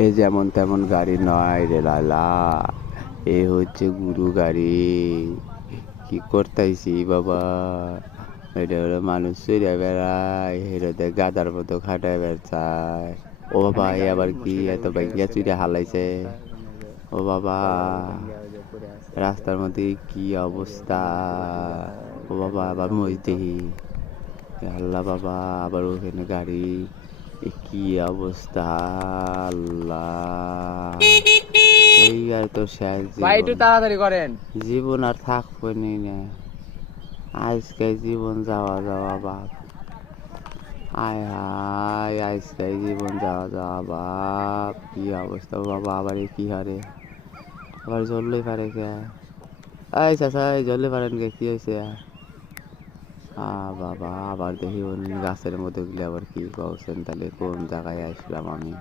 এ যেমন তেমন গাড়ি নয় রে লালা, এ হচ্ছে গুরু গাড়ি। কি করতাইছি বাবা, এটা হলো মানুষ চড়ে বেড়ায়, এটা গাদার মতো খাটায় বেড়ায়। ও বাবা, এ আবার কি এত ভাঙ্গিয়া চুরে হালাইছে। ও বাবা, রাস্তার মধ্যে কি অবস্থা। ও বাবা, আবার মই দেখি, আল্লাহ বাবা, আবার ওখানে গাড়ি, এ কি অবস্থা। আল্লাহ, এই আর তো শেষ ভাই একটু জীবন। তাড়াতাড়ি করেন। জীবন আর থাকবো নি না, আজকে জীবন যাওয়া যাওয়া বাপ। আয় হায়, আজকে জীবন যাওয়া যাওয়া বাপ, কি অবস্থা বাবা। আবার এ কি হারে, আবার জ্বললেই পারে কে। এই চাচা, এই জ্বললে পারেন কে, কি হয়েছে। বাবা, আবার দেখি গাছের মধ্যে গেলে আবার কি করছেন, তাহলে কোন জায়গায় আসলাম আমি।